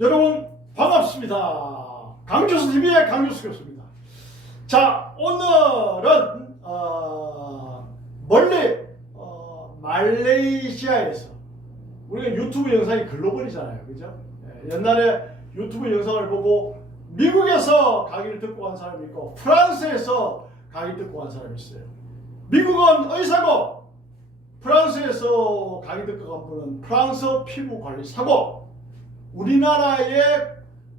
여러분 반갑습니다. 강교수TV의 강교수 교수입니다. 자, 오늘은 멀리 말레이시아에서 우리가 유튜브 영상이 글로벌이잖아요, 그죠? 옛날에 유튜브 영상을 보고 미국에서 강의를 듣고 간 사람이 있고 프랑스에서 강의 듣고 간 사람이 있어요. 미국은 의사고 프랑스에서 강의 듣고 간 분은 프랑스 피부관리사고, 우리나라의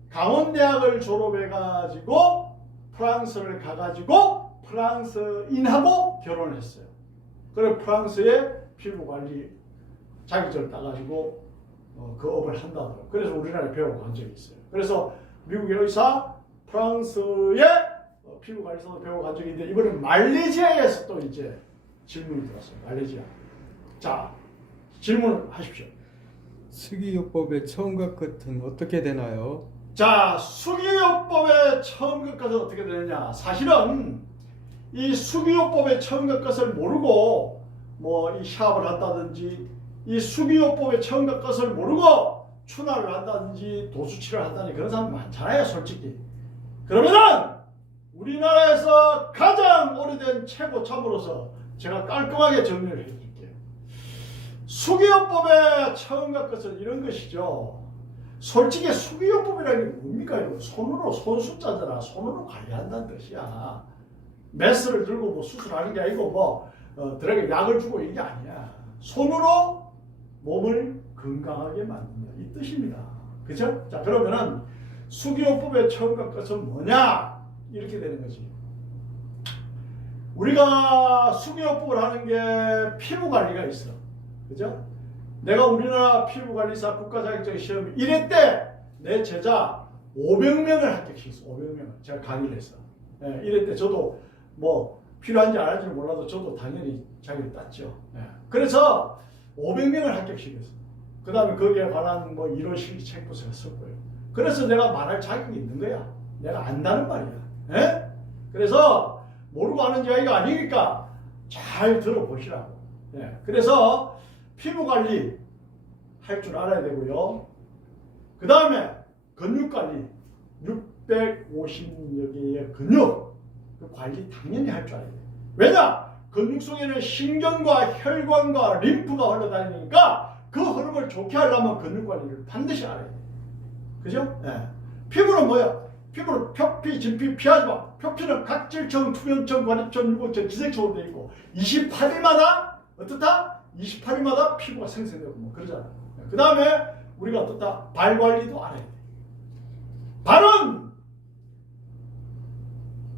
강원대학을 졸업해가지고 프랑스를 가가지고 프랑스인하고 결혼을 했어요. 그래서 프랑스의 피부관리 자격증을 따가지고 그 업을 한다더라고요. 그래서 우리나라에 배우고 간 적이 있어요. 그래서 미국의 의사, 프랑스의 피부관리사도 배우고 간 적이 있는데, 이번엔 말레이시아에서 또 이제 질문이 들었어요. 말레이시아. 자, 질문을 하십시오. 수기요법의 처음과 끝은 어떻게 되나요? 자, 수기요법의 처음과 끝은 어떻게 되느냐. 사실은 이 수기요법의 처음과 끝을 모르고 뭐 이 샤업을 한다든지, 이 수기요법의 처음과 끝을 모르고 추나를 한다든지 도수치를 한다든지 그런 사람 많잖아요, 솔직히. 그러면은 우리나라에서 가장 오래된 최고 참으로서 제가 깔끔하게 정리를 해드릴게요. 수기요법의 처음과 끝은 이런 것이죠. 솔직히 수기요법이라는 게 뭡니까? 이거 손으로, 손숫자잖아. 손으로 관리한다는 뜻이야. 메스를 들고 뭐 수술하는 게 아니고 뭐 들에게 약을 주고 이게 아니야. 손으로 몸을 건강하게 만든다, 이 뜻입니다. 그죠? 자, 그러면은 수기요법의 처음과 끝은 뭐냐? 이렇게 되는 거지. 우리가 수기요법을 하는 게 피부관리가 있어. 그죠? 내가 우리나라 피부관리사 국가자격증 시험 1회 때 내 제자 500명을 합격시켰어. 500명을. 제가 강의를 했어. 1회 때 저도 뭐 필요한지 안 할지 몰라도 저도 당연히 자격을 땄죠. 그래서 500명을 합격시켰어. 그 다음에 거기에 관한 뭐 이론 실기 책도 제가 썼고요. 그래서 내가 말할 자격이 있는 거야. 내가 안다는 말이야. 그래서 모르고 하는 이야기가 아니니까 잘 들어보시라고. 그래서 피부관리 할 줄 알아야 되고요. 그 다음에 근육관리, 650여 개의 근육 그 관리 당연히 할 줄 알아야 돼요. 왜냐? 근육 속에는 신경과 혈관과 림프가 흘러다니니까 그 흐름을 좋게 하려면 근육 관리를 반드시 알아야 돼요. 그죠? 피부는 뭐야? 피부는 표피, 진피 피하지 마. 표피는 각질청, 투명청, 관입청, 유골청, 기생청으로 되어 있고 28일마다 어떻다? 28일마다 피부가 생성되고 뭐 그러잖아. 그 다음에 우리가 어떻다? 발 관리도 알아야 돼. 발은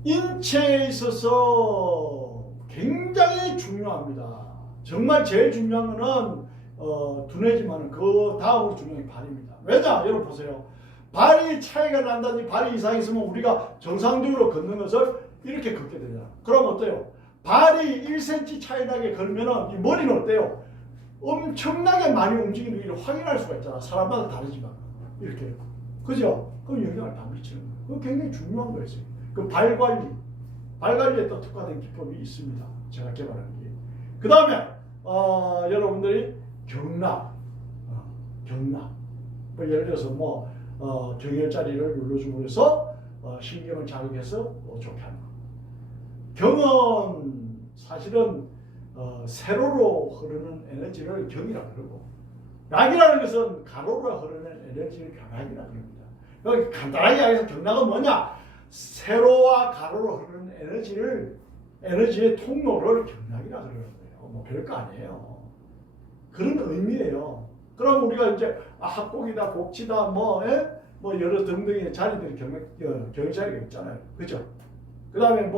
인체에 있어서 굉장히 중요합니다. 정말 제일 중요한 거는 두뇌지만 그 다음으로 중요한 게 발입니다. 왜냐? 여러분 보세요. 발이 차이가 난다든지 발이 이상이 있으면 우리가 정상적으로 걷는 것을 이렇게 걷게 되잖아. 그럼 어때요? 발이 1cm 차이 나게 걸으면 이 머리는 어때요? 엄청나게 많이 움직이는 걸 확인할 수가 있잖아. 사람마다 다르지만 이렇게. 그죠? 그럼 영향을 다 미치는 거예요. 그거 굉장히 중요한 거였어요. 그 발 관리에 또 특화된 기법이 있습니다. 제가 개발한 게. 그 다음에 여러분들이 경락. 뭐 예를 들어서 뭐 경혈자리를 눌러주고 해서 신경을 자극해서 좋게 하는 거. 경은 사실은 세로로 흐르는 에너지를 경이라고 그러고, 락이라는 것은 가로로 흐르는 에너지를 경락이라고 합니다. 여기 간단하게 이야기해서 경락은 뭐냐? 세로와 가로로 흐르는 에너지의 통로를 경락이라고 그러는 거예요. 뭐 별거 아니에요. 그런 의미예요. 그럼 우리가 이제 학곡이다, 곡지다, 뭐 여러 등등의 자리들이 경자리가 있잖아요. 그죠? 그 다음에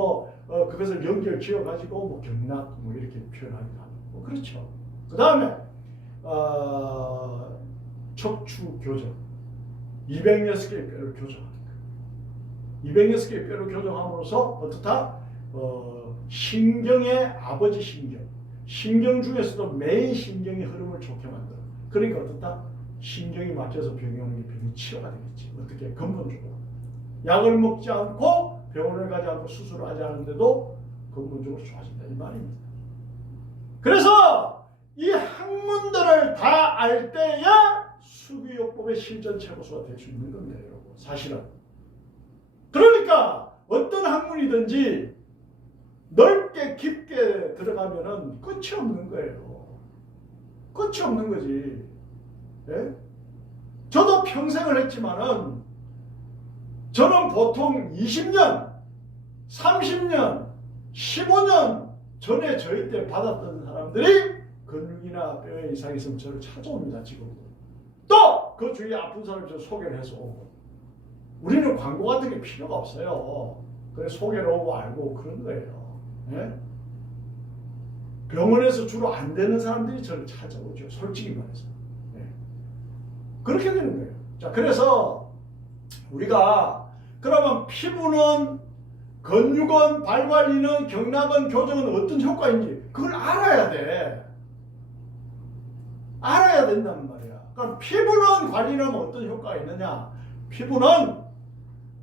그것을 연결 지어가지고 경락 이렇게 표현하기도 하고. 그렇죠. 그 다음에 척추 교정. 206개의 뼈를 교정하는 거예요. 206개의 뼈를 교정함으로써 어떻다? 신경의 아버지 신경 중에서도 메인 신경의 흐름을 좋게 만들어. 그러니까 어떻다? 신경이 맞춰서 병이 오는 게 병이 치료가 되겠지. 어떻게? 근본적으로. 약을 먹지 않고 병원을 가지 않고 수술을 하지 않는데도 근본적으로 좋아진다, 이 말입니다. 그래서 이 학문들을 다 알 때야 수기요법 세계역법의 실전 최고수가 될 수 있는 겁니다, 여러분. 사실은. 그러니까 어떤 학문이든지 넓게 깊게 들어가면은 끝이 없는 거예요. 끝이 없는 거지. 예? 저도 평생을 했지만은 저는 보통 20년, 30년, 15년 전에 저희 때 받았던 사람들이 근육이나 뼈에 이상이 있으면 저를 찾아옵니다, 지금도. 또 그 주위에 아픈 사람을 저 소개를 해서 오고. 우리는 광고 같은 게 필요가 없어요. 그래서 소개를 오고 알고 그런 거예요. 예? 병원에서 주로 안 되는 사람들이 저를 찾아오죠. 솔직히 말해서. 예. 그렇게 되는 거예요. 자, 그래서 우리가 그러면 피부는, 근육은, 발관리는, 경락은, 교정은 어떤 효과인지 그걸 알아야 돼. 알아야 된단 말이야. 그럼 피부는 관리하면 어떤 효과가 있느냐? 피부는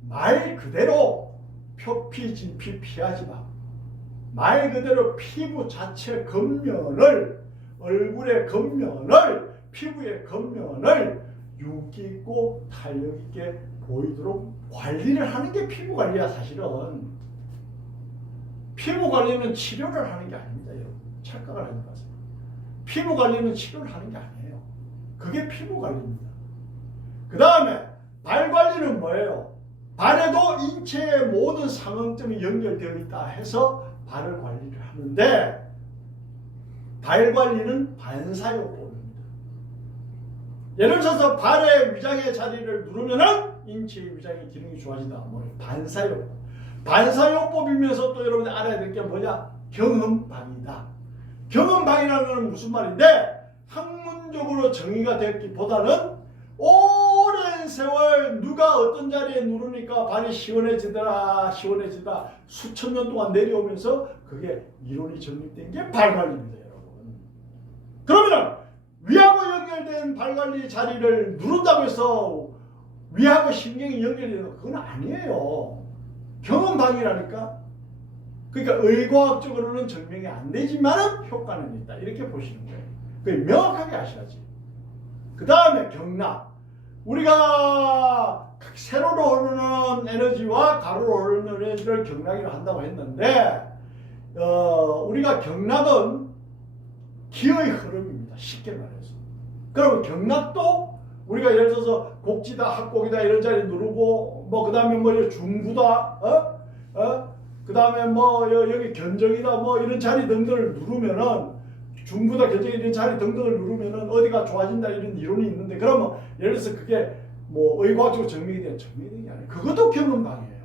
말 그대로 표피, 진피 피하지 마. 말 그대로 피부 자체 겉면을, 얼굴의 겉면을, 피부의 겉면을 윤기 있고 탄력 있게 보이도록 관리를 하는 게 피부 관리야, 사실은. 피부 관리는 치료를 하는 게 아닙니다, 여러분. 착각을 하지 마세요. 피부 관리는 치료를 하는 게 아니에요. 그게 피부 관리입니다. 그 다음에 발 관리는 뭐예요? 발에도 인체의 모든 상응점이 연결되어 있다 해서 발을 관리를 하는데, 발 관리는 반사요법입니다. 예를 들어서 발의 위장의 자리를 누르면은 인체의 위장의 기능이 좋아진다. 뭐 반사요법. 반사요법이면서 또 여러분이 알아야 될 게 뭐냐? 경험방이다. 경험방이라는 건 무슨 말인데, 학문적으로 정의가 됐기보다는 오랜 세월 누가 어떤 자리에 누르니까 발이 시원해지더라, 시원해지더라, 수천 년 동안 내려오면서 그게 이론이 정립된 게 발관리입니다, 여러분. 그러면은 위하고 연결된 발관리 자리를 누른다고 해서 위하고 신경이 연결이 되는 그건 아니에요. 경험방이라니까. 그러니까 의과학적으로는 증명이 안 되지만은 효과는 있다. 이렇게 보시는 거예요. 그게 명확하게 아셔야지. 그 다음에 경락. 우리가 세로로 흐르는 에너지와 가로로 흐르는 에너지를 경락이라고 한다고 했는데, 우리가 경락은 기의 흐름입니다. 쉽게 말해서. 그러면 경락도 우리가 예를 들어서 곡지다, 합곡이다 이런 자리 누르고, 뭐 그 다음에 뭐 중부다, 그 다음에 뭐 여기 견정이다, 뭐 이런 자리 등등을 누르면은, 중부다, 견정이 이런 자리 등등을 누르면은 어디가 좋아진다 이런 이론이 있는데, 그러면 예를 들어서 그게 뭐 의과학적으로 증명이 된 게 아니에요. 그것도 경험방이에요.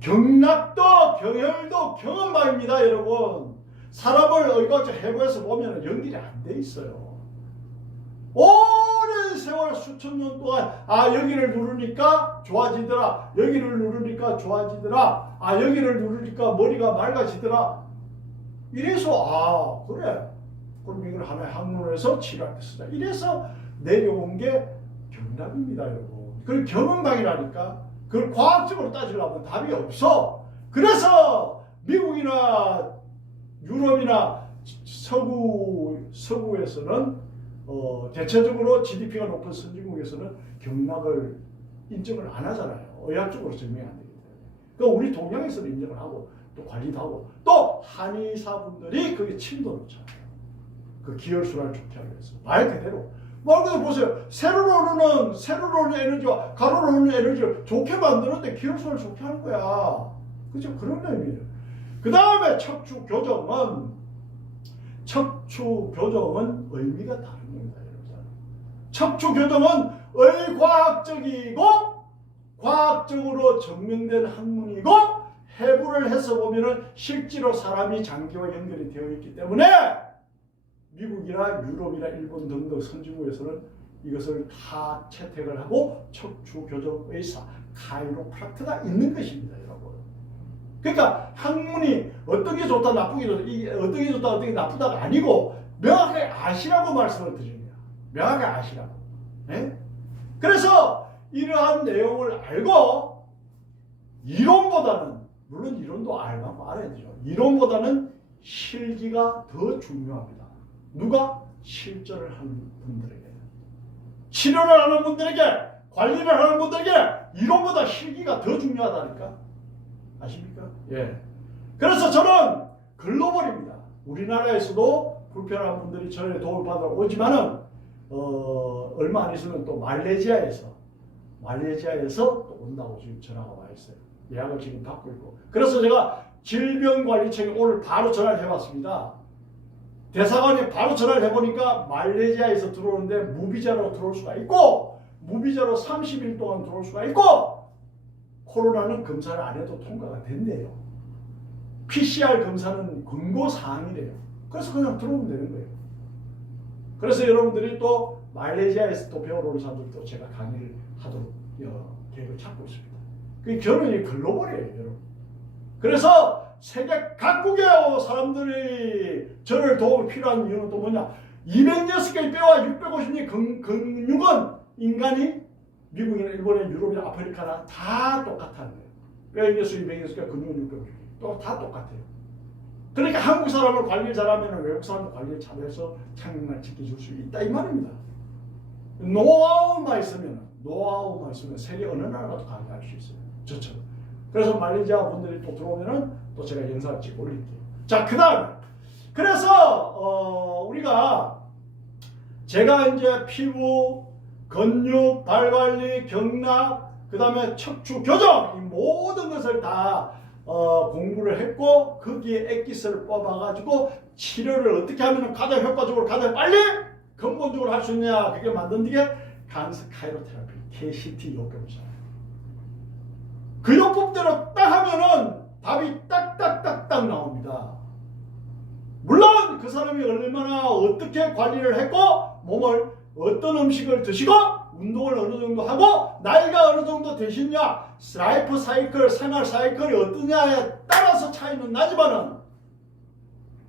경락도 경혈도 경험방입니다, 여러분. 사람을 의과학적 해부해서 보면 연결이 안 돼 있어요. 오랜 세월 수천 년 동안 여기를 누르니까 좋아지더라, 여기를 누르니까 좋아지더라, 여기를 누르니까 머리가 맑아지더라, 이래서 그래, 그럼 이걸 하나의 학문에서 치료할 때 쓰자, 이래서 내려온 게 경락입니다, 여러분. 그걸 경험방이라니까. 그걸 과학적으로 따지려면 답이 없어. 그래서 미국이나 유럽이나 서구에서는 대체적으로 GDP가 높은 선진국에서는 경락을 인정을 안 하잖아요. 의학적으로 증명이 안 되기 때문에. 그러니까 우리 동양에서는 인정을 하고 또 관리도 하고, 또 한의사분들이 거기에 침도 넣잖아요. 그 기혈순환을 좋게 하기 위해서. 말 그대로. 말 그대로 보세요. 세로로 흐르는 에너지와 가로로 흐르는 에너지를 좋게 만드는데 기혈순환을 좋게 하는 거야. 그죠? 그런 의미예요. 그 다음에 척추 교정은 의미가 다른 겁니다, 여러분. 척추 교정은 의과학적이고 과학적으로 증명된 학문이고, 해부를 해서 보면은 실제로 사람이 장기와 연결이 되어 있기 때문에 미국이나 유럽이나 일본 등등 선진국에서는 이것을 다 채택을 하고 척추 교정 의사, 카이로프락트가 있는 것입니다, 여러분. 그러니까 학문이 어떤 게 좋다, 나쁜 게 좋다, 어떤 게 좋다, 어떤 게 나쁘다가 아니고 명확하게 아시라고 말씀을 드립니다. 명확하게 아시라고. 네? 그래서 이러한 내용을 알고 이론보다는, 물론 이론도 알아야 되죠. 이론보다는 실기가 더 중요합니다. 누가? 실전을 하는 분들에게. 치료를 하는 분들에게, 관리를 하는 분들에게 이론보다 실기가 더 중요하다니까. 아십니까? 예. 그래서 저는 글로벌입니다. 우리나라에서도 불편한 분들이 저의 도움을 받으러 오지만은 얼마 안 있으면 또 말레이시아에서 또 온다고 지금 전화가 와 있어요. 예약을 지금 받고 있고. 그래서 제가 질병관리청에 오늘 바로 전화를 해봤습니다. 대사관에 바로 전화를 해보니까 말레이시아에서 들어오는데 무비자로 들어올 수가 있고, 무비자로 30일 동안 들어올 수가 있고, 코로나는 검사를 안 해도 통과가 된대요. PCR 검사는 권고사항이래요. 그래서 그냥 들어오면 되는 거예요. 그래서 여러분들이 또 말레이시아에서 또 배우러 오는 사람들도 제가 강의를 하도록 계획을 찾고 있습니다. 그 결혼이 글로벌이에요, 여러분. 그래서 세계 각국의 사람들이 저를 도움이 필요한 이유는 또 뭐냐? 206개의 뼈와 650개의 근육은 인간이 미국이나 일본이나 유럽이나 아프리카나 다 똑같다는 거예요. 뼈 206개, 근육은 650개. 또 다 똑같아요. 그러니까 한국 사람을 관리를 잘하면 외국 사람을 관리를 잘해서 창명을 지켜줄 수 있다 이 말입니다. 노하우만 있으면 세계 어느 나라 가도 강의할 수 있어요. 저처럼. 그래서 말레이시아 분들이 또 들어오면은 또 제가 영상을 찍어 올릴게요. 자, 그다음 그래서 우리가 제가 이제 피부, 근육, 발관리, 경락, 그다음에 척추 교정 이 모든 것을 다 공부를 했고 거기에 엑기스를 뽑아가지고 치료를 어떻게 하면 가장 효과적으로 가장 빨리 근본적으로 할 수 있냐 그게 만든 게 간스 카이로테라피 KCT 요법이잖아요. 그 요법대로 딱 하면은 답이 딱딱딱딱 나옵니다. 물론 그 사람이 얼마나 어떻게 관리를 했고 몸을 어떤 음식을 드시고 운동을 어느 정도 하고 나이가 어느 정도 되시냐 라이프 사이클 생활 사이클이 어떠냐에 따라서 차이는 나지만은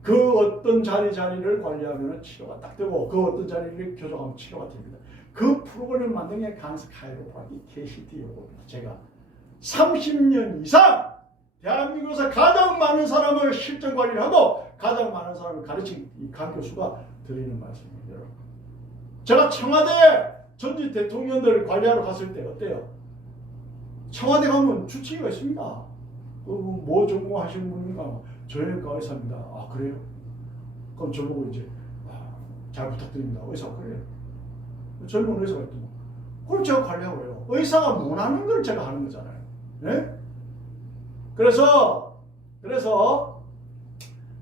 그 어떤 자리를 관리하면 치료가 딱 되고 그 어떤 자리를 교정하면 치료가 됩니다. 그 프로그램을 만든 게 간스 카이로프라틱 KCT 요법입니다. 제가 30년 이상 대한민국에서 가장 많은 사람을 실전 관리를 하고 가장 많은 사람을 가르친 이 강 교수가 드리는 말씀입니다. 여러분. 제가 청와대에 전직 대통령들을 관리하러 갔을 때 어때요? 청와대 가면 주치의가 있습니다. 뭐 전공하시는 분인가? 저희가 의사입니다. 아 그래요? 그럼 저보고 이제 잘 부탁드립니다. 의사 그래요? 젊은 의사가 있더만. 그럼 제가 관리하고 그래요. 의사가 못하는 걸 제가 하는 거잖아요. 네? 그래서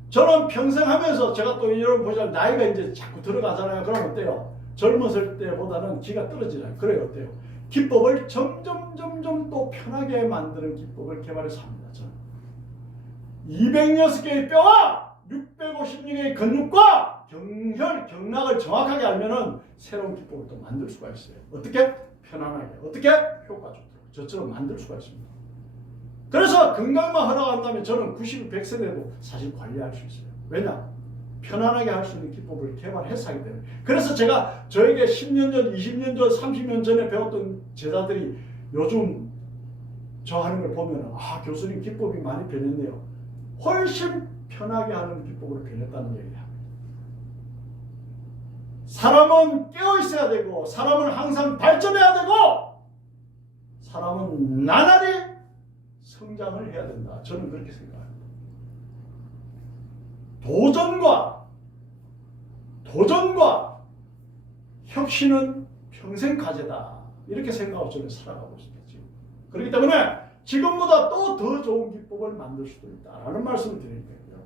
저는 평생 하면서 제가 또 여러분 보시면 나이가 이제 자꾸 들어가잖아요. 그럼 어때요? 젊었을 때보다는 기가 떨어지잖아요. 그래요, 어때요? 기법을 점점 또 편하게 만드는 기법을 개발해서 합니다. 저는 206개의 뼈와 656개의 근육과 경락을 정확하게 알면은 새로운 기법을 또 만들 수가 있어요. 어떻게? 편안하게. 어떻게? 효과적으로. 저처럼 만들 수가 있습니다. 그래서 건강만 허락한다면 저는 90, 100세 돼도 사실 관리할 수 있어요. 왜냐? 편안하게 할 수 있는 기법을 개발해서 하기 때문에. 그래서 제가 저에게 10년 전, 20년 전, 30년 전에 배웠던 제자들이 요즘 저 하는 걸 보면 교수님 기법이 많이 변했네요. 훨씬 편하게 하는 기법으로 변했다는 얘기를 합니다. 사람은 깨어 있어야 되고 사람은 항상 발전해야 되고 사람은 나날이 성장을 해야 된다. 저는 그렇게 생각합니다. 도전과 혁신은 평생 과제다. 이렇게 생각하고 저는 살아가고 있습니다. 지금. 그렇기 때문에 지금보다 또 더 좋은 기법을 만들 수도 있다라는 말씀을 드리는 거예요.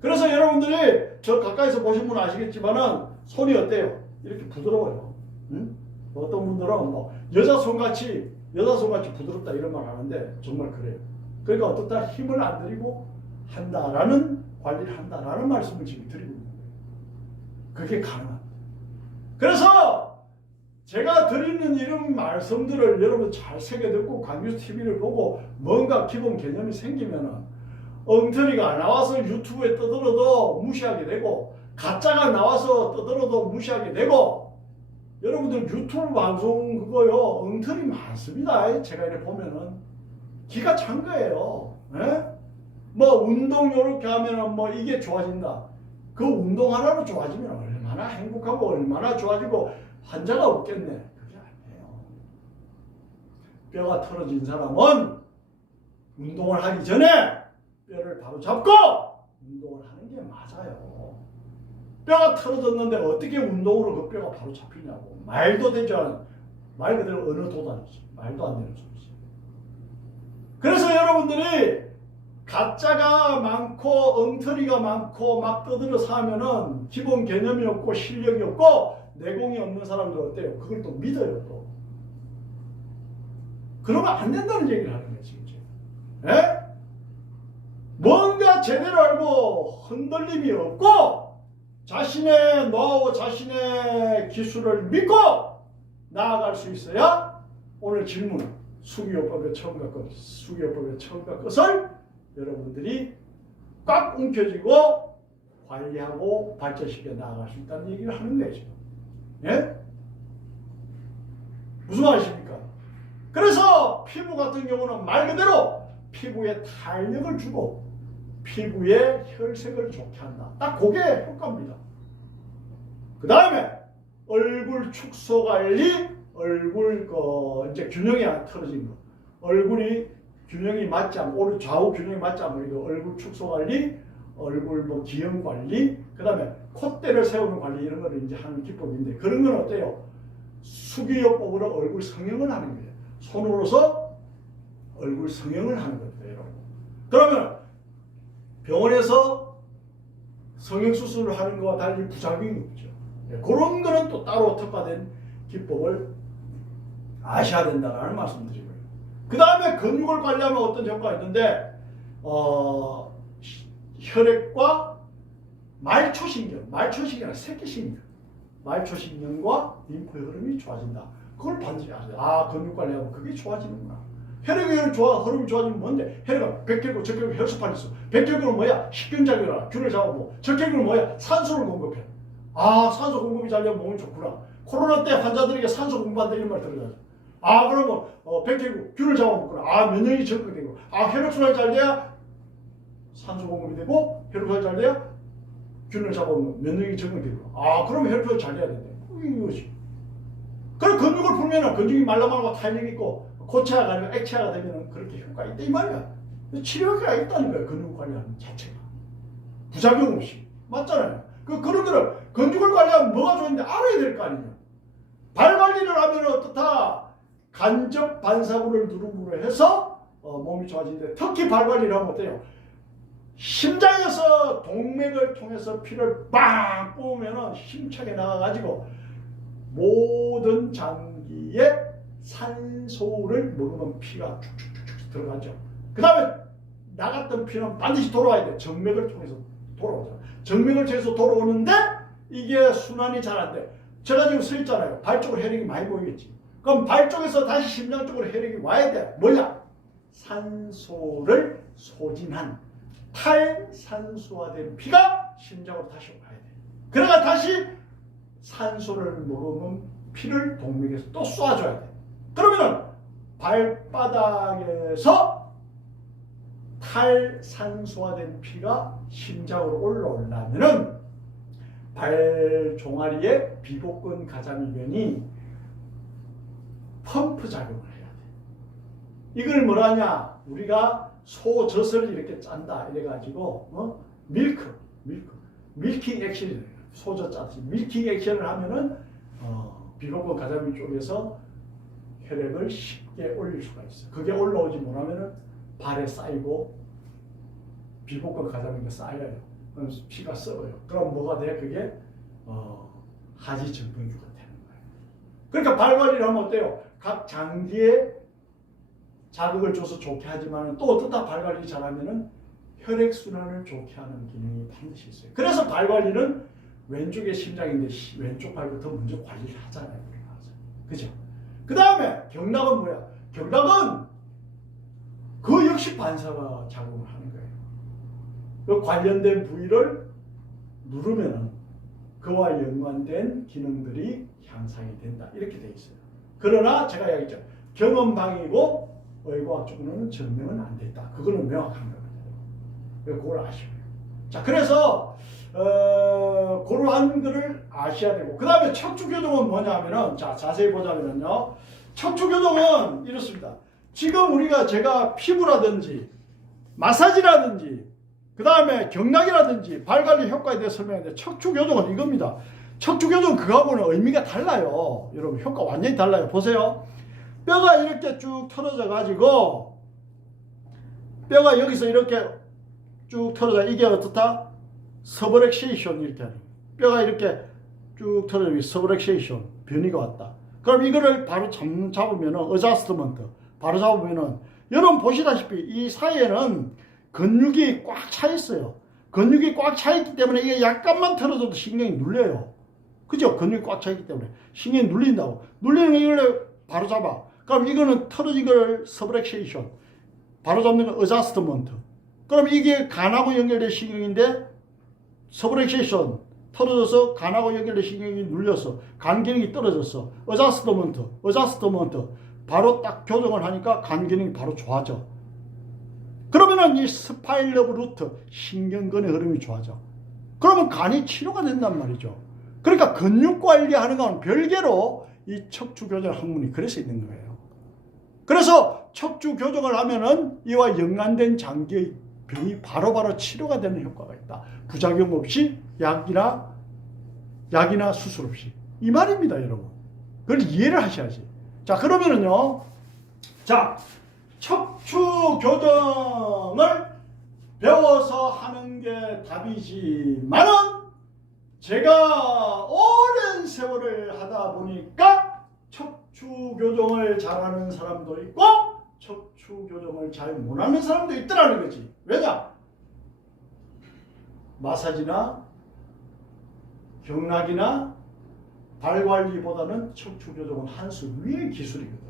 그래서 여러분들이 저 가까이서 보신 분은 아시겠지만은 손이 어때요? 이렇게 부드러워요. 응? 어떤 분들은 뭐 여자 손같이 부드럽다 이런 말 하는데 정말 그래요. 그러니까 어떻다 힘을 안 들이고 한다라는 관리를 한다라는 말씀을 지금 드리고 있는 거예요. 그게 가능합니다. 그래서 제가 드리는 이런 말씀들을 여러분 잘 새겨 듣고 강규 TV를 보고 뭔가 기본 개념이 생기면은 엉터리가 나와서 유튜브에 떠들어도 무시하게 되고 가짜가 나와서 떠들어도 무시하게 되고 여러분들 유튜브 방송 그거요 엉터리 많습니다. 제가 이렇게 보면은 기가 찬 거예요. 에? 뭐 운동 요렇게 하면은 뭐 이게 좋아진다. 그 운동 하나로 좋아지면 얼마나 행복하고 얼마나 좋아지고 환자가 없겠네. 그게 아니에요. 뼈가 틀어진 사람은 운동을 하기 전에 뼈를 바로 잡고 운동을 하는 게 맞아요. 뼈가 틀어졌는데 어떻게 운동으로 그 뼈가 바로 잡히냐고. 말도 되지 않은, 말 그대로 어느 도단이지. 말도 안 되는 소리지. 그래서 여러분들이 가짜가 많고 엉터리가 많고 막 떠들어서 하면은 기본 개념이 없고 실력이 없고 내공이 없는 사람들 어때요? 그걸 또 믿어요 또. 그러면 안 된다는 얘기를 하는 거예요 지금. 예? 뭔가 제대로 알고 흔들림이 없고 자신의 노하우 자신의 기술을 믿고 나아갈 수 있어야 오늘 질문 수기요법의 처음과 끝 수기요법의 처음과 끝을 여러분들이 꽉 움켜쥐고 관리하고 발전시켜 나아갈 수 있다는 얘기를 하는 거예요 지금. 예? 무슨 말이십니까? 그래서 피부 같은 경우는 말 그대로 피부에 탄력을 주고 피부에 혈색을 좋게 한다. 딱 그게 효과입니다. 그 다음에 얼굴 축소 관리, 얼굴 이제 균형이 안 틀어진 거, 얼굴이 균형이 맞지 않고 오른 좌우 균형이 맞지 않고 이거 얼굴 축소 관리, 얼굴 뭐 기형 관리, 그 다음에 콧대를 세우는 관리 이런 거를 이제 하는 기법인데 그런 건 어때요? 수기요법으로 얼굴 성형을 하는 거예요. 손으로서 얼굴 성형을 하는 겁니다, 여러분. 그러면 병원에서 성형수술을 하는 것과 달리 부작용이 없죠. 그런 거는 또 따로 특화된 기법을 아셔야 된다는 말씀드리고요. 그 다음에 근육을 관리하면 어떤 효과가 있는데 혈액과 말초신경, 새끼신경, 말초신경과 림프 흐름이 좋아진다. 그걸 반드시 아세요. 아, 근육 관리하면 그게 좋아지는구나. 혈액이 흐름이 좋아지면 뭔데? 혈액은 백혈구, 적혈구, 혈소판이 있어. 백혈구는 뭐야? 식균작용이라 균을 잡아먹고, 적혈구는 뭐야? 산소를 공급해. 아, 산소 공급이 잘 되면 몸이 좋구나. 코로나 때 환자들에게 산소 공급한다 이런 말 들으잖아. 아, 그러면 백혈구, 균을 잡아먹구나. 아, 면역이 적응되고. 아, 혈액순환이 잘 돼야 산소 공급이 되고, 혈액순환이 잘 돼야 균을 잡아먹는 면역이 적응되고. 아, 그러면 혈액순환이 잘 돼야 된대. 이거지. 그럼 근육을 풀면은 근육이 말라말고 탄력 있고 고체화가 아니고 액체화가 되면은 그렇게 효과가 있다 이 말이야. 치료가 있다는 거야. 근육 관리하는 자체가 부작용 없이 맞잖아요. 그런 거를 근육을 관리하면 뭐가 좋은데 알아야 될 거 아니냐. 발 관리를 하면 어떻다? 간접 반사구를 누름으로 해서 몸이 좋아지는데 특히 발 관리를 하면 어때요? 심장에서 동맥을 통해서 피를 빵 뽑으면은 힘차게 나가가지고 모든 장기에 산소를 먹으면 피가 쭉쭉쭉쭉 들어가죠. 그 다음에 나갔던 피는 반드시 돌아와야 돼. 정맥을 통해서 돌아오잖아. 정맥을 통해서 돌아오는데 이게 순환이 잘 안 돼. 제가 지금 서 있잖아요. 발 쪽으로 혈액이 많이 보이겠지. 그럼 발 쪽에서 다시 심장 쪽으로 혈액이 와야 돼. 뭐냐? 산소를 소진한 탈산소화된 피가 심장으로 다시 와야 돼. 그러다 다시 산소를 먹으면 피를 동맥에서 또 쏴줘야 돼. 그러면 발바닥에서 탈산소화된 피가 심장으로 올라오려면은 발 종아리에 비복근 가자미근이 펌프 작용을 해야 돼. 이걸 뭐라 하냐? 우리가 소젖을 이렇게 짠다 이래가지고 밀킹 액션이래요. 소젖 짜듯이 밀킹 액션을 하면은 비복근 가자미 쪽에서 혈액을 쉽게 올릴 수가 있어. 그게 올라오지 못하면은 발에 쌓이고 비복근 가자미가 쌓여요. 그럼 피가 썩어요. 그럼 뭐가 돼? 그게 하지정맥류가 되는 거예요. 그러니까 발 관리를 하면 어때요? 각 장기에 자극을 줘서 좋게 하지만 또 어떻다 발 관리 잘하면은 혈액 순환을 좋게 하는 기능이 반드시 있어요. 그래서 발 관리는 왼쪽에 심장인데 왼쪽 발부터 먼저 관리를 하잖아요. 그죠? 그 다음에 경락은 뭐야? 경락은 그 역시 반사가 작용을 하는 거예요. 그 관련된 부위를 누르면은 그와 연관된 기능들이 향상이 된다. 이렇게 돼 있어요. 그러나 제가 얘기했죠. 경험방이고 의과학적으로는 증명은 안 됐다. 그거는 명확한 거거든요. 그걸 아시고요. 자, 그래서 그러한 거를 아셔야 되고, 그 다음에 척추교정은 뭐냐면은, 자, 자세히 보자면요, 척추교정은 이렇습니다. 지금 제가 피부라든지 마사지라든지 그 다음에 경락이라든지 발관리 효과에 대해 설명하는데, 척추교정은 이겁니다. 척추교정 그거하고는 의미가 달라요. 여러분, 효과 완전히 달라요. 보세요. 뼈가 이렇게 쭉 틀어져 가지고, 뼈가 여기서 이렇게 쭉 틀어져, 이게 어떻다? 서브렉세이션 이렇게 하는 거예요. 뼈가 이렇게 쭉 틀어져, 서브렉세이션 변이가 왔다. 그럼 이거를 바로 잡으면은, 어자스트먼트 바로 잡으면은, 여러분 보시다시피 이 사이에는 근육이 꽉 차 있어요. 근육이 꽉 차 있기 때문에 이게 약간만 틀어져도 신경이 눌려요. 그죠? 근육이 꽉 차 있기 때문에 신경이 눌린다고. 눌리는 이걸 바로 잡아. 그럼 이거는 틀어진 걸 서브렉세이션, 바로 잡는 건 어자스트먼트. 그럼 이게 간하고 연결된 신경인데, 서브렉세이션 틀어져서 간하고 연결된 신경이 눌려서 간 기능이 떨어졌어. 어자스트먼트 바로 딱 교정을 하니까 간 기능이 바로 좋아져. 그러면은 이 스파이너브 루트, 신경근의 흐름이 좋아져. 그러면 간이 치료가 된단 말이죠. 그러니까 근육 관리하는 거는 별개로 이 척추 교정 학문이 그래서 있는 거예요. 그래서 척추 교정을 하면은 이와 연관된 장기의 병이 바로바로 치료가 되는 효과가 있다. 부작용 없이 약이나 수술 없이. 이 말입니다, 여러분. 그걸 이해를 하셔야지. 자, 그러면은요. 자, 척추 교정을 배워서 하는 게 답이지만은, 제가 오랜 세월을 하다 보니까 척추 교정을 잘하는 사람도 있고 척추 교정을 잘 못하는 사람도 있더라는 거지. 왜냐? 마사지나 경락이나 발관리보다는 척추 교정은 한 수 위의 기술이거든.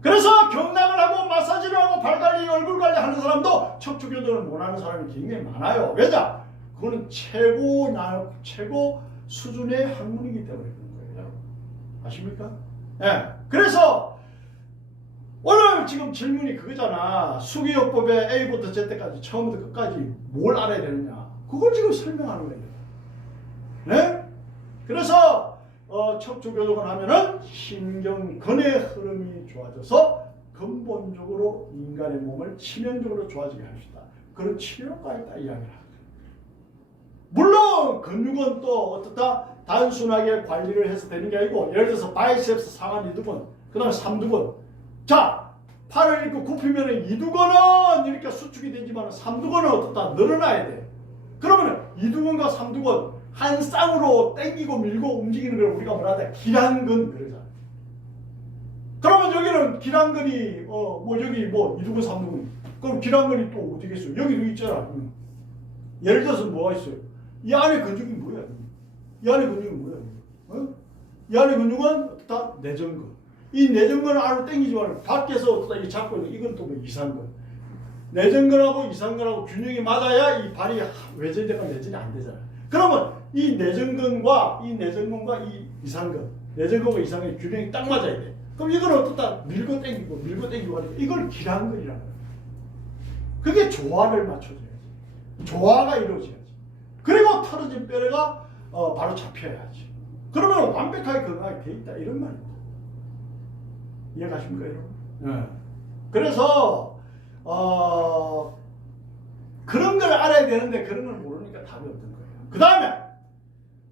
그래서 경락을 하고 마사지를 하고 발관리, 얼굴 관리하는 사람도 척추 교정을 못하는 사람이 굉장히 많아요. 왜냐? 그거는 최고 수준의 학문이기 때문에 그런 거예요. 아십니까? 네. 그래서 오늘 지금 질문이 그거잖아. 수기요법의 A부터 Z까지 처음부터 끝까지 뭘 알아야 되느냐. 그걸 지금 설명하는 거예요. 네? 그래서 척추 교정을 하면은 신경근의 흐름이 좋아져서 근본적으로 인간의 몸을 치명적으로 좋아지게 할 수 있다. 그런 치료가 있다 이야기를 합니다. 물론 근육은 또 어떻다? 단순하게 관리를 해서 되는 게 아니고, 예를 들어서 바이셉스 상완 이두근, 그 다음에 삼두근. 자, 팔을 이렇게 굽히면 이두근은 이렇게 수축이 되지만 삼두근은 어떻다? 늘어나야 돼. 그러면 이두근과 삼두근 한 쌍으로 당기고 밀고 움직이는 걸 우리가 뭐라 하다? 기란근 그러잖아. 그러면 여기는 기란근이 여기 이두근 삼두근. 그럼 기란근이 또 어디겠어요? 여기도 있잖아. 예를 들어서 뭐가 있어요? 이 안에 근육이 뭐야? 이 안에 근육이 뭐야? 이 안에 근육은 다 내전근. 이 내전근을 안으로 당기지만 밖에서 이 잡고 있는 이건 또 뭐 이상근. 내전근하고 이상근하고 균형이 맞아야 이 발이 외전되가 내전이 안 되잖아. 그러면 이 내전근과 이 이상근, 내전근과 이상근의 균형이 딱 맞아야 돼. 그럼 이걸 어떻다? 밀고 당기고 하니까 이걸 기란근이라는 거야. 그게 조화를 맞춰줘야지. 조화가 이루어져야지. 그리고 틀어진 뼈가 바로 잡혀야지. 그러면 완벽하게 건강하게 돼 있다 이런 말입니다. 이해가십니까, 여러분? 네. 그래서 그런 걸 알아야 되는데 그런 걸 모르니까 답이 없는 거예요. 그 다음에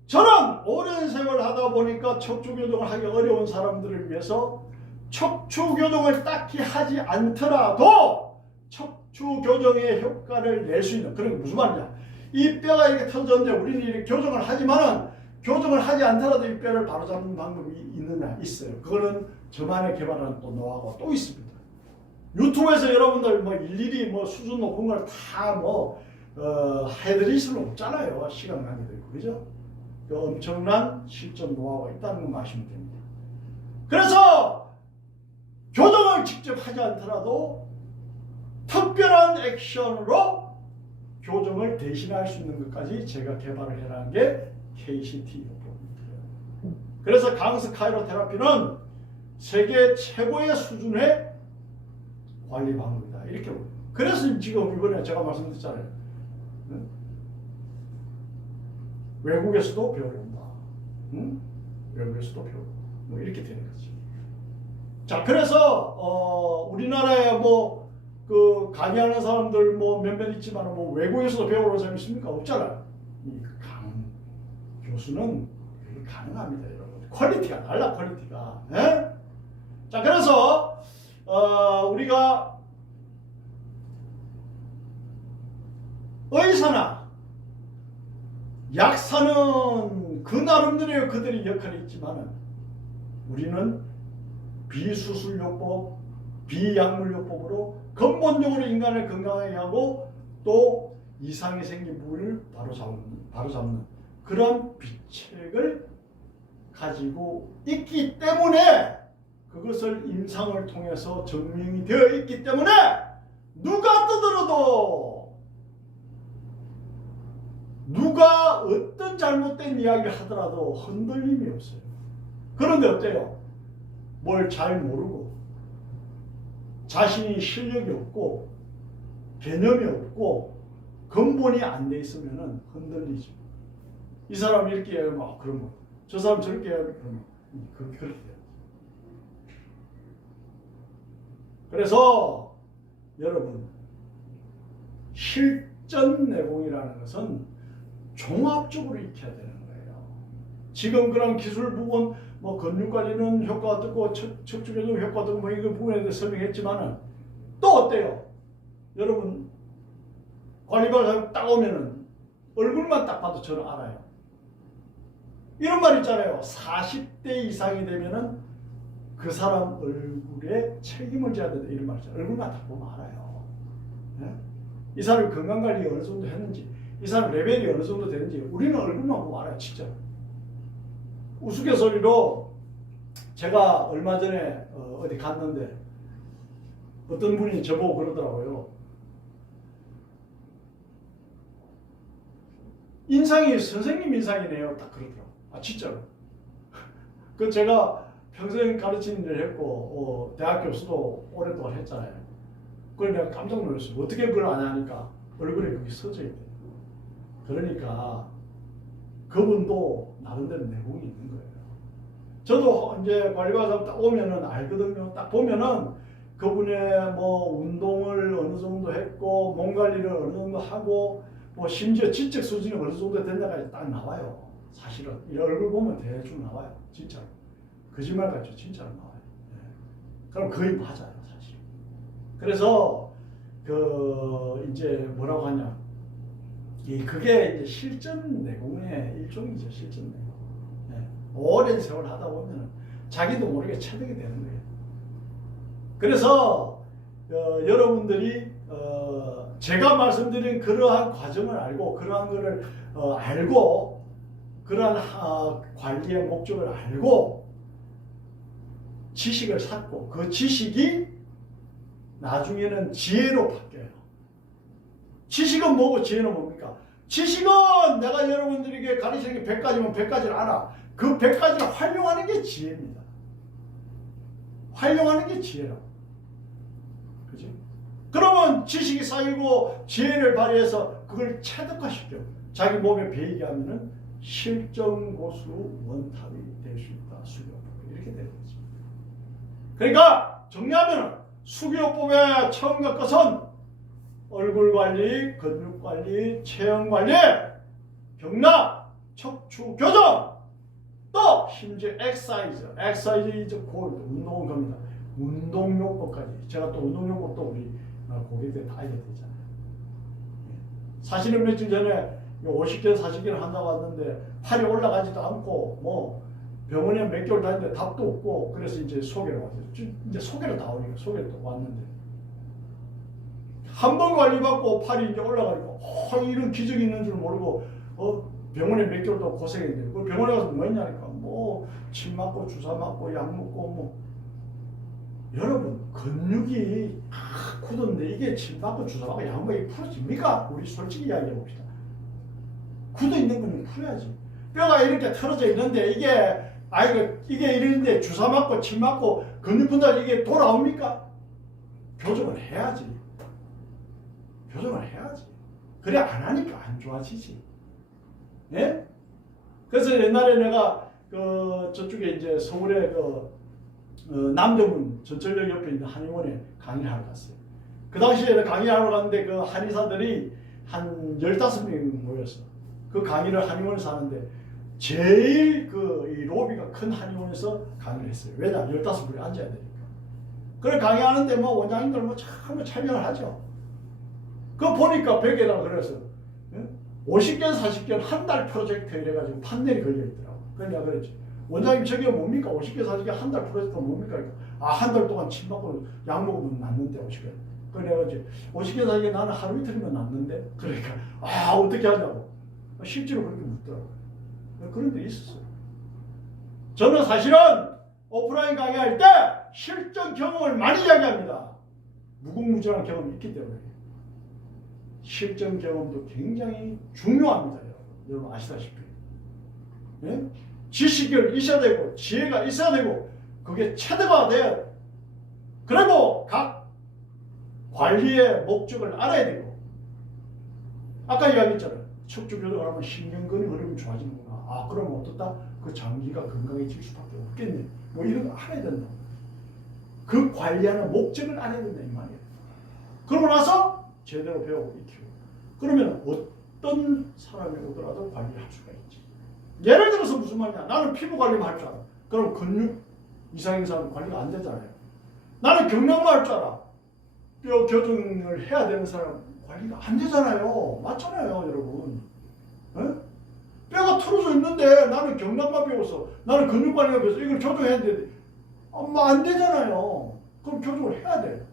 저는 오랜 세월 하다 보니까 척추 교정을 하기 어려운 사람들을 위해서 척추 교정을 딱히 하지 않더라도 척추 교정의 효과를 낼 수 있는, 그런 게 무슨 말이냐? 이 뼈가 이렇게 터졌는데 우리는 이렇게 교정을 하지만은 교정을 하지 않더라도 이 뼈를 바로잡는 방법이 있어요. 그거는 저만의 개발한 또 노하우가 또 있습니다. 유튜브에서 여러분들 일일이 수준 높은 걸 다 해드릴 수는 없잖아요. 시간 낭비도 있고, 그죠? 그 엄청난 실전 노하우가 있다는 걸 아시면 됩니다. 그래서 교정을 직접 하지 않더라도 특별한 액션으로 교정을 대신할 수 있는 것까지 제가 개발을 해라는 게 KCT 요법입니다. 그래서 강스 카이로테라피는 세계 최고의 수준의 관리 방법이다. 이렇게. 그래서 지금 이번에 제가 말씀드렸잖아요. 외국에서도 배우러 온다. 응? 외국에서도 배우러 온다. 뭐 이렇게 되는 거지. 자, 그래서 우리나라에 뭐 그 강의하는 사람들 뭐 몇몇 있지만 뭐 외국에서도 배우러 온 사람 있습니까? 없잖아요. 이 강 교수는 그게 가능합니다, 여러분. 퀄리티가 달라, 퀄리티가. 예? 자, 그래서 우리가 의사나 약사는 그 나름대로 그들의 역할이 있지만은 우리는 비수술요법, 비약물요법으로 근본적으로 인간을 건강하게 하고 또 이상이 생긴 부분을 바로잡는 그런 비책을 가지고 있기 때문에 그것을 임상을 통해서 증명이 되어 있기 때문에 누가 떠들어도 누가 어떤 잘못된 이야기를 하더라도 흔들림이 없어요. 그런데 어때요? 뭘 잘 모르고 자신이 실력이 없고 개념이 없고 근본이 안 돼 있으면 흔들리죠. 이 사람 이렇게 얘기하면 그러면 저 사람 저렇게 얘기하면 그러면 그렇게 돼요. 그래서 여러분 실전 내공이라는 것은 종합적으로 익혀야 되는 거예요. 지금 그런 기술 부분 뭐 근육관리는 효과가 뜨고 척추교정 효과가 뜨고 뭐 이거 부분에 대해서 설명했지만은 또 어때요? 여러분 관리받아 딱 오면은 얼굴만 딱 봐도 저는 알아요. 이런 말 있잖아요. 40대 이상이 되면은 그 사람 얼굴에 책임을 져야 된다 이런 말 있잖아요. 얼굴만 딱 보면 알아요. 네? 이 사람이 건강관리 어느 정도 했는지 이 사람 레벨이 어느 정도 되는지 우리는 얼굴만 보면 알아요. 진짜. 우스갯소리로 제가 얼마 전에 어디 갔는데 어떤 분이 저보고 그러더라고요. 인상이 선생님 인상이네요. 딱 그러더라고요. 아 진짜로. 그 제가 평생 가르치는 일을 했고 대학 교수도 오랫동안 했잖아요. 그걸 내가 깜짝 놀랐어요. 어떻게 그걸 안 하니까 얼굴에 그게 써져 있대요. 그러니까 그분도 나름대로 내공이 있는 거예요. 저도 이제 관리받아서 딱 오면은 알거든요. 딱 보면은 그분의 뭐 운동을 어느 정도 했고 몸 관리를 어느 정도 하고 뭐 심지어 지적 수준이 어느 정도 된다까지 딱 나와요. 사실은 이 얼굴 보면 대충 나와요. 진짜로. 거짓말 같죠. 진짜로 나와요. 네. 그럼 거의 맞아요. 사실. 그래서 그 이제 뭐라고 하냐. 그게 이제 실전 내공의 일종이죠. 실전 내공. 네. 오랜 세월 하다 보면 자기도 모르게 체득이 되는 거예요. 그래서 여러분들이 제가 말씀드린 그러한 과정을 알고 그러한 거를 알고 그러한 관리의 목적을 알고 지식을 쌓고 그 지식이 나중에는 지혜로 바뀌어요. 지식은 뭐고 지혜는 뭡니까? 지식은 내가 여러분들에게 가르치는 게 100가지면 100가지를 알아. 그 100가지를 활용하는 게 지혜입니다. 활용하는 게 지혜라고. 그지? 그러면 지식이 쌓이고 지혜를 발휘해서 그걸 체득화시켜 자기 몸에 배이게 하면은 실전고수 원탑이 될 수 있다. 수교법 이렇게 되는 거죠. 그러니까 정리하면은 수교법의 처음과 끝은 얼굴 관리, 근육 관리, 체형 관리, 경락, 척추 교정, 또 심지어 엑사이즈 이즈 골드, 운동은 겁니다. 운동요법까지. 제가 또 운동요법도 우리 고객들 다 알게 되잖아요. 사실은 며칠 전에 50개, 40개를 한다고 왔는데 팔이 올라가지도 않고 뭐 병원에 몇 개월 다녔는데 답도 없고 그래서 이제 소개를 왔어요. 이제 소개를 다 오니까 소개를 또 왔는데 한 번 관리받고 팔이 이제 올라가니까 이런 기적이 있는 줄 모르고 병원에 몇 개월 동안 고생했는데 그 병원에 가서 뭐 했냐니까 뭐 침 맞고 주사 맞고 약 먹고 뭐 여러분 근육이 굳었는데 이게 침 맞고 주사 맞고 약 먹이 풀어집니까? 우리 솔직히 이야기해 봅시다. 굳어 있는 거는 풀어야지. 뼈가 이렇게 틀어져 있는데 이게 이러는데 주사 맞고 침 맞고 근육 푼다 이게 돌아옵니까? 교정을 해야지. 교정을 해야지. 그래 안 하니까 안 좋아지지. 예? 그래서 옛날에 내가 그 저쪽에 이제 서울에 남대문 전철역 옆에 있는 한의원에 강의를 하러 갔어요. 그 당시에 강의하러 갔는데 그 한의사들이 한 15명 모였어. 그 강의를 한의원에서 하는데 제일 이 로비가 큰 한의원에서 강의를 했어요. 왜냐? 15분이 앉아야 되니까. 그래 강의하는데 뭐 원장님들 뭐 참 참여를 하죠. 그거 보니까 벽에다 그래서 50개는 40개는 한 달 프로젝트 이래가지고 판넬이 걸려있더라고. 그래서 내가 그랬지. 원장님 저게 뭡니까? 50개 40개 한 달 프로젝트가 뭡니까? 한 달 동안 침 맞고 약 먹으면 낫는데 50개. 그래 내가 이제 50개 40개 나는 하루 이틀이면 낫는데. 그러니까 어떻게 하냐고. 실제로 그렇게 묻더라고. 그런 데 있었어요. 저는 사실은 오프라인 강의할 때 실전 경험을 많이 이야기합니다. 무궁무진한 경험이 있기 때문에. 실전 경험도 굉장히 중요합니다. 여러분 아시다시피. 예? 지식이 있어야 되고 지혜가 있어야 되고 그게 체득가 돼야 돼. 그리고 각 관리의 목적을 알아야 되고 아까 이야기했잖아요. 척추 교정을 하면 신경근의 흐름이 좋아지는구나. 그러면 어떻다? 그 장기가 건강해질 수밖에 없겠네. 뭐 이런 거 알아야 된다. 그 관리하는 목적을 알아야 된다 이 말이에요. 그러고 나서 제대로 배우고 익히고 그러면 어떤 사람이 오더라도 관리할 수가 있지. 예를 들어서 무슨 말이냐. 나는 피부 관리만 할 줄 알아. 그럼 근육 이상인 사람은 관리가 안 되잖아요. 나는 경락만 할 줄 알아. 뼈 교정을 해야 되는 사람 관리가 안 되잖아요. 맞잖아요 여러분. 에? 뼈가 틀어져 있는데 나는 경락만 배워서 나는 근육 관리가 배워서 이걸 교정해야 되는데 안 되잖아요. 그럼 교정을 해야 돼.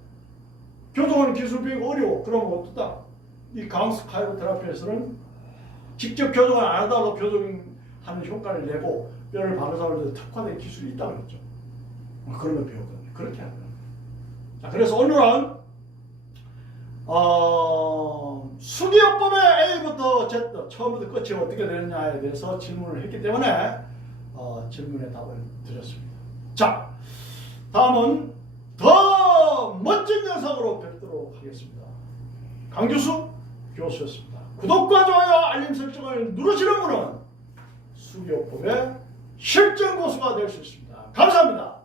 교정하는 기술 배우기 어려워. 그러면 어떻다? 이 강스 카이로테라피에서는 직접 교정을 안 하다가 교정하는 효과를 내고 뼈를 바로 잡을 때 특화된 기술이 있다고 그랬죠. 그런 걸 배웠거든요. 그렇게 하는 거예요. 자, 그래서 오늘은 수기요법의 A부터 Z 처음부터 끝이 어떻게 되느냐에 대해서 질문을 했기 때문에 질문에 답을 드렸습니다. 자, 다음은 더 멋진 영상으로 뵙도록 하겠습니다. 강교수 교수였습니다. 구독과 좋아요 알림 설정을 누르시는 분은 수기요법의 실전 고수가 될 수 있습니다. 감사합니다.